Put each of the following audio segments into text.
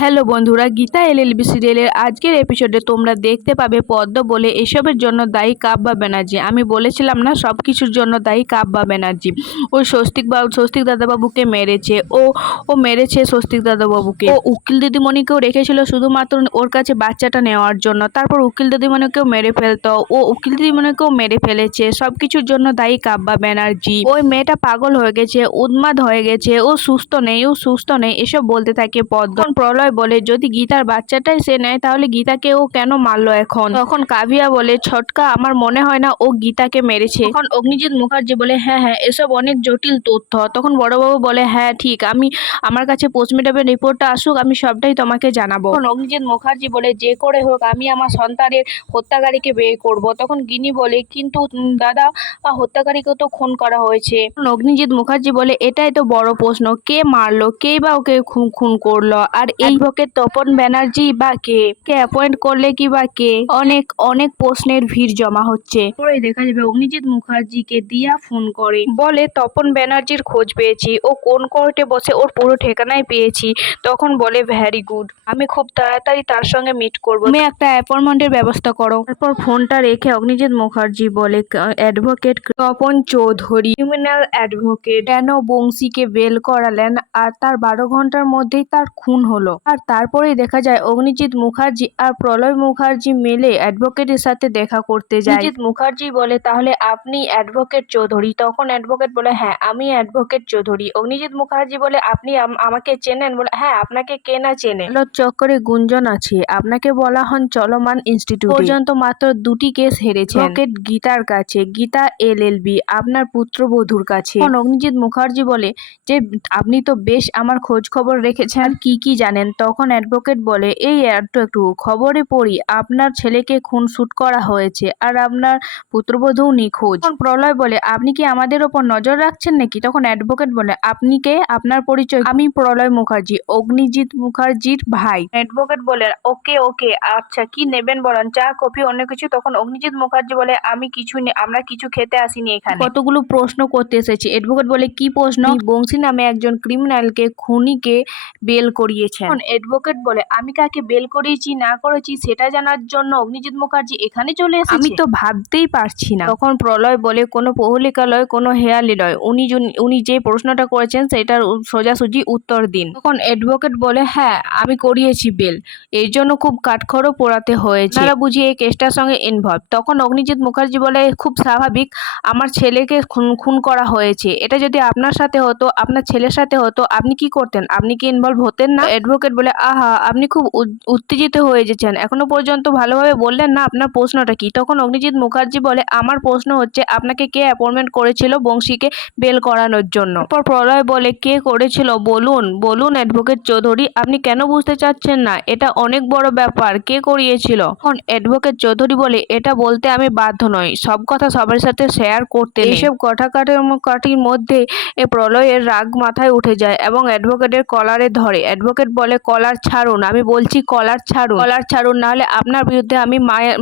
Hello বন্ধুরা, Gita LLB সিরিয়ালের আজকের এপিসোডে তোমরা দেখতে পাবে পদ্ম বলে এসবের জন্য দায়ী কাব্যা ব্যানার্জি। আমি বলেছিলাম না সব কিছুর জন্য দায়ী কাব্যা ব্যানার্জি। ও স্বস্তিক বাবু স্বস্তিক দাদাবাবুকে মেরেছে। ও ও মেরেছে স্বস্তিক দাদাবাবুকে। ও উকিল দিদিমণিকেও রেখেছিল শুধুমাত্র ওর কাছে বাচ্চাটা নেওয়ার জন্য। তারপর উকিল দিদিমণিকেও মেরে ফেলতো। ও উকিল দিদিমণিকেও মেরে ফেলেছে। সব কিছুর জন্য দায়ী কাব্যা ব্যানার্জি। ওই মেয়েটা পাগল হয়ে গেছে, উন্মাদ হয়ে গেছে। ও সুস্থ নেই, ও সুস্থ নেই, এসব বলতে থাকে পদ্ম। তখন প্রলয় বলে, যদি গীতার বাচ্চাটাই সে নেয়, তাহলে গীতাকে ও কেন মারলো এখন? তখন কাভিয়া বলে, ছটকা, আমার মনে হয় না ও গীতাকে মেরেছে। তখন অগ্নিজিৎ মুখার্জি বলে হ্যাঁ হ্যাঁ এসব অনেক জটিল তথ্য। তখন বড়বাবু বলে হ্যাঁ ঠিক, আমি, আমার কাছে পোস্টমর্টমের রিপোর্টটা আসুক, আমি সবটাই তোমাকে জানাব। তখন অগ্নিজিৎ মুখার্জি বলে, যে করে হোক, আমি আমার সন্তানের হত্যাকারীকে বের করব। তখন গিনি বলে, কিন্তু দাদা হত্যাকারীকে তো খুন করা হয়েছে। অগ্নিজিৎ মুখার্জি বলে, এটাই তো বড় প্রশ্ন, কে মারলো, কে বা ওকে খুন করল? আর এই ভোকে তপন ব্যানার্জি বা কে? কে অ্যাপয়েন্ট করলে কি বা কে? অনেক অনেক প্রশ্নের ভিড় জমা হচ্ছে। পরে দেখা যাবে অগ্নিজিৎ মুখার্জিকে দিয়া ফোন করে। বলে, তপন ব্যানার্জির খোঁজ পেয়েছি। ও কোন কোর্টে বসে ওর পুরো ঠিকানায় পেয়েছি। তখন বলে ভ্যারি গুড আমি খুব তাড়াতাড়ি তার সঙ্গে মিট করব। তুমি একটা অ্যাপয়েন্টমেন্টের ব্যবস্থা করো। তারপর ফোনটা রেখে অগ্নিজিৎ মুখার্জি বলে advocate Tapan Chowdhury criminal advocate কেন বংশীকে বেল করালেন? আর তার বারো ঘণ্টার মধ্যেই তার খুন হলো। আর তারপরেই দেখা যায় অগ্নিজিৎ মুখার্জি আর প্রলয় মুখার্জি মিলে অ্যাডভোকেটের সাথে দেখা করতে যায়। অগ্নিজিৎ মুখার্জি বলে তাহলে আপনি অ্যাডভোকেট চৌধুরী? তখন অ্যাডভোকেট বলে হ্যাঁ আমি অ্যাডভোকেট চৌধুরী। অগ্নিজিৎ মুখার্জি বলে আপনি আম- আমাকে চেনেন? বলে হ্যাঁ আপনাকে কে না চেনে? চক্করে গুঞ্জন আছে। আপনাকে বলা হন চলমান ইনস্টিটিউট। পর্যন্ত মাত্র দুটি কেস হেরেছে অ্যাডভোকেট গীতার কাছে। গীতা এলএলবি আপনার পুত্রবধূর কাছে। অগ্নিজিৎ মুখার্জি বলে যে আপনি তো বেশ আমার খোঁজ খবর রেখেছেন। কি কি জানেন তখন অ্যাডভোকেট বলে এই একটু একটু খবরে পড়ি আপনার ছেলেকে খুন শুট করা হয়েছে আর আপনার পুত্রবধূ নিখোঁজ। তখন প্রলয় বলে আপনি কি আমাদের ওপর নজর রাখছেন নাকি? তখন অ্যাডভোকেট বলে আপনি কে? আপনার পরিচয় আমি প্রলয় মুখার্জি অগ্নিজিৎ মুখার্জির ভাই। অ্যাডভোকেট বলে ওকে ওকে আচ্ছা কি নেবেন বলেন? চা কফি অন্য কিছু? তখন অগ্নিজিৎ মুখার্জি বলে আমি কিছু আমরা কিছু খেতে আসিনি এখানে। কতগুলো প্রশ্ন করতে এসেছি। অ্যাডভোকেট বলে কি প্রশ্ন? বংশী নামে একজন ক্রিমিনালকে খুনিকে বেল করিয়েছেন। এখন অ্যাডভোকেট বলে আমি কাকে বেল করিয়েছি না করেছি সেটা জানার জন্য অগ্নিজিৎ মুখার্জি এখানে চলে এসেছে? আমি তো ভাবতেই পারছি না। তখন প্রলয় বলে কোনো প্রহলিকা লয় কোনো হেয়ালি লয় উনি উনি যে প্রশ্নটা করেছেন সেটার সোজাসুজি উত্তর দিন। তখন অ্যাডভোকেট বলে হ্যাঁ আমি করিয়েছি বেল এই জন্য খুব কাঠখড়ও পোড়াতে হয়েছে। তারা বুঝি এই কেসটার সঙ্গে ইনভলভ তখন অগ্নিজিৎ মুখার্জি বলে খুব স্বাভাবিক আমার ছেলেকে খুন খুন করা হয়েছে। এটা যদি আপনার সাথে হতো আপনার ছেলের সাথে হতো আপনি কি করতেন? আপনি কি ইনভলভ হতেন না? অ্যাডভোকেট বলে, আহা, আপনি খুব উত্তেজিত হয়ে গেছেন। এখনও পর্যন্ত ভালোভাবে বললেন না আপনার প্রশ্নটা কি? তখন অগ্নিজিৎ মুখার্জি বলে, আমার প্রশ্ন হচ্ছে, আপনাকে কে অ্যাপয়েন্টমেন্ট করেছিল বংশীকে বেল করানোর জন্য? পর প্রলয় বলে, কে করেছিল? বলুন বলুন অ্যাডভোকেট চৌধুরী, আপনি কেন বুঝতে চাচ্ছেন না? এটা অনেক বড় ব্যাপার। কে করিয়েছিল? তখন অ্যাডভোকেট চৌধুরী বলে, এটা বলতে আমি বাধ্য নই। সব কথা সবার সাথে শেয়ার করতে। এইসব কথাকাটির কাটির মধ্যে প্রলয়ের রাগ মাথায় উঠে যায় এবং অ্যাডভোকেটের কলারে ধরে। অ্যাডভোকেট বলে কলার ছাড়ুন। আমি বলছি কলার ছাড়ুন। কলার ছাড়ুন নাহলে আপনার বিরুদ্ধে আমি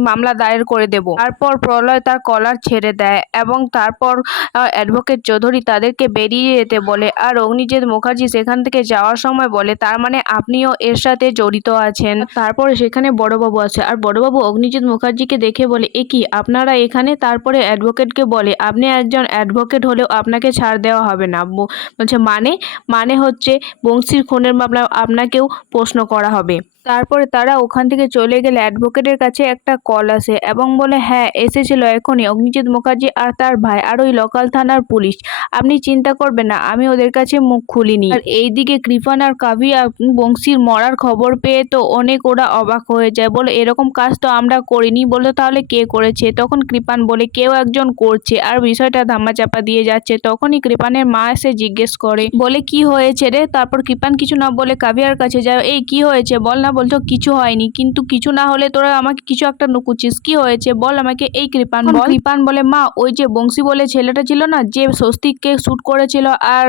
মামলা দায়ের করে দেব। তারপর প্রলয় তার কলার ছেড়ে দেয় এবং তারপর অ্যাডভোকেট চৌধুরী তাদেরকে বেরিয়ে যেতে বলে আর অগ্নিজিৎ মুখার্জি সেখান থেকে যাওয়ার সময় বলে, তার মানে আপনিও এর সাথে জড়িত আছেন? তারপরে সেখানে বড়বাবু আছে। আর বড়বাবু অগ্নিজিৎ মুখার্জিকে দেখে বলে, এ কি, আপনারা এখানে? তারপরে অ্যাডভোকেটকে বলে, আপনি একজন অ্যাডভোকেট হলেও আপনাকে ছাড় দেওয়া হবে না। বলছে মানে? মানে হচ্ছে বংশীর খুনের মামলা, আপনাকেও প্রশ্ন করা হবে। তারপরে তারা ওখান থেকে চলে গেলে অ্যাডভোকেটের কাছে একটা কল আসে এবং বলে হ্যাঁ এসেছিল এখনই অগ্নিজিৎ মুখার্জি আর তার ভাই আর ওই লোকাল থানার পুলিশ। আপনি চিন্তা করবেন না, আমি ওদের কাছে মুখ খুলিনি। আর এইদিকে কৃপান আর কাভিয়া বংশীর মরার খবর পেয়ে তো অনেক ওরা অবাক হয়ে যায়, বলে, এরকম কাজ তো আমরা করিনি। বলে, তাহলে কে করেছে? তখন কৃপান বলে, কেউ একজন করছে। আর বিষয়টা ধামাচাপা দিয়ে যাচ্ছে। তখনই কৃপানের মা এসে জিজ্ঞেস করে, বলে, কি হয়েছে রে? তারপর কৃপান কিছু না বলে কাভিয়ার কাছে যায় এই কি হয়েছে? বল না বলতো কিছু হয়নি। কিন্তু কিছু না হলে তোরা আমাকে কিছু একটা নুকুচিস কি হয়েছে? বল আমাকে এই কৃপান বল। কৃপান? বলে মা ওই যে বংশী বলে ছেলেটা ছিল না যে স্বস্তিককে শ্যুট করেছিল আর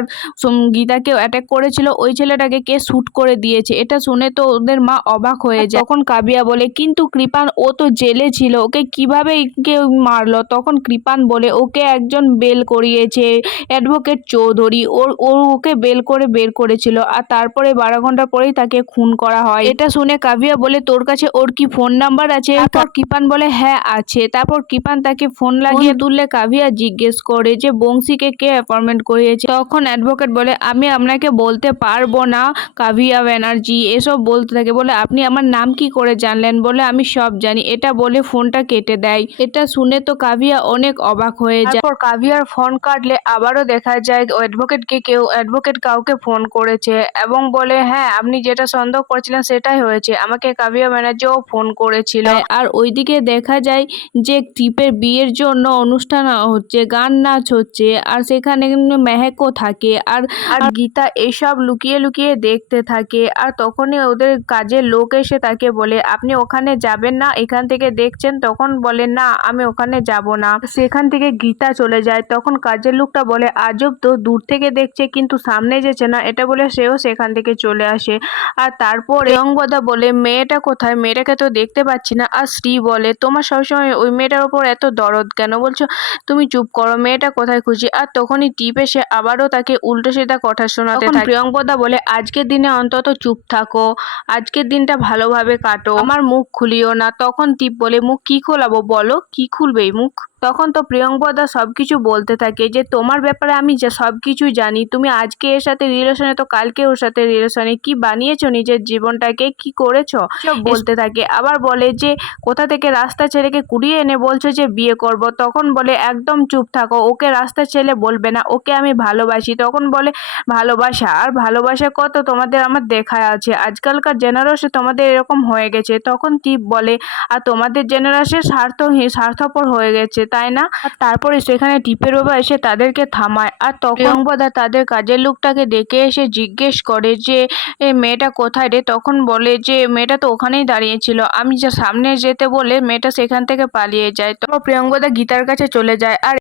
গীতাকে অ্যাটাক করেছিল ওই ছেলেটাকে কে শ্যুট করে দিয়েছে? এটা শুনে তো ওদের মা অবাক হয়ে যায়। তখন কাবিয়া বলে কিন্তু কৃপান ও তো জেলে ছিল ওকে কীভাবে কেউ মারলো? তখন কৃপান বলে ওকে একজন বেল করিয়েছে অ্যাডভোকেট চৌধুরী। ওর ওকে বেল করে বের করেছিল। আর তারপরে বারো ঘণ্টা পরেই তাকে খুন করা হয়। এটা শুনে কাভিয়া বলে তোর কাছে ওর কি ফোন নাম্বার আছে? তারপর কৃপান বলে হ্যাঁ আছে। তারপর কিপান তাকে ফোন লাগিয়ে তুললে কাভিয়া জিজ্ঞেস করে যে বংশীকে কে অ্যাপয়েন্টমেন্ট করিয়েছে? তখন অ্যাডভোকেট বলে আমি আপনাকে বলতে পারব না কাভিয়া ব্যানার্জি। এসব বলতে থাকে। বলে আপনি আমার নাম কি করে জানলেন? বলে আমি সব জানি। এটা বলে ফোনটা কেটে দেয়। এটা শুনে তো কাভিয়া অনেক অবাক হয়ে যায়। তারপর কাভিয়ার ফোন কাটলে আবারও দেখা যায় অ্যাডভোকেটকে কেউ অ্যাডভোকেট কাউকে ফোন করেছে এবং বলে হ্যাঁ আপনি যেটা সন্দেহ করছিলেন সেটাই হয়েছে। আমাকে কাবিয়া ব্যানার্জিও ফোন করেছিল। আর ওইদিকে দেখা যায় যে টিপের বিয়ের জন্য অনুষ্ঠান হচ্ছে গান নাচ হচ্ছে আর সেখানে মেহেকও থাকে আর আর গীতা এসব লুকিয়ে লুকিয়ে দেখতে থাকে আর তখনই ওদের কাজের লোক এসে তাকে বলে আপনি ওখানে যাবেন না এখান থেকে দেখছেন? তখন বলে না আমি ওখানে যাব না। সেখান থেকে গীতা চলে যায়। তখন কাজের লোকটা বলে আজব তো দূর থেকে দেখছে কিন্তু সামনে যেছে না। এটা বলে সেও সেখান থেকে চলে আসে। আর তারপর রংবদা বলে মেয়েটা কোথায়? মেয়েটাকে তো দেখতে পাচ্ছি না। আর শ্রী বলে তোমার সবসময় ওই মেয়েটার ওপর এত দরদ কেন বলছো? তুমি চুপ করো মেয়েটা কোথায় খুঁজি আর তখনই টিপ এসে আবারও তাকে উল্টো সিধা কথা শোনাতে থাকে। প্রিয়ঙ্কদা বলে আজকের দিনে অন্তত চুপ থাকো আজকের দিনটা ভালোভাবে কাটো আমার মুখ খুলিও না। তখন টিপ বলে মুখ কি খোলাবো বলো? কি খুলবে মুখ? তখন তো প্রিয়ঙ্কদা সব কিছু বলতে থাকে যে তোমার ব্যাপারে আমি যা সব কিছুই জানি। তুমি আজকে এর সাথে রিলেশনে তো কালকে ওর সাথে রিলেশনে কি বানিয়েছো নিজের জীবনটাকে? কি করেছ? সব বলতে থাকে। আবার বলে যে কোথা থেকে রাস্তা ছেলেকে কুড়িয়ে এনে বলছো যে বিয়ে করব? তখন বলে একদম চুপ থাকো। ওকে রাস্তা ছেলে বলবে না। ওকে আমি ভালোবাসি। তখন বলে ভালোবাসা? আর ভালোবাসা কত? তোমাদের আমার দেখা আছে। আজকালকার জেনারেশন তোমাদের এরকম হয়ে গেছে। তখন টিপ বলে আর তোমাদের জেনারেশন স্বার্থ স্বার্থপর হয়ে গেছে। তাই না? তারপরে সেখানে টিপের বাবা এসে তাদেরকে থামায়। আর তখন বোধহয় তাদের কাজের লোকটাকে ডেকে এসে জিজ্ঞেস করে যে এ মেয়েটা কোথায় রে? তখন বলে যে মেয়েটা তো ওখানেই দাঁড়িয়েছিল। আমি যা সামনে যেতে বলে মেয়েটা সেখান থেকে পালিয়ে যায়। তো প্রিয়ঙ্গদা গীতার কাছে চলে যায়। আর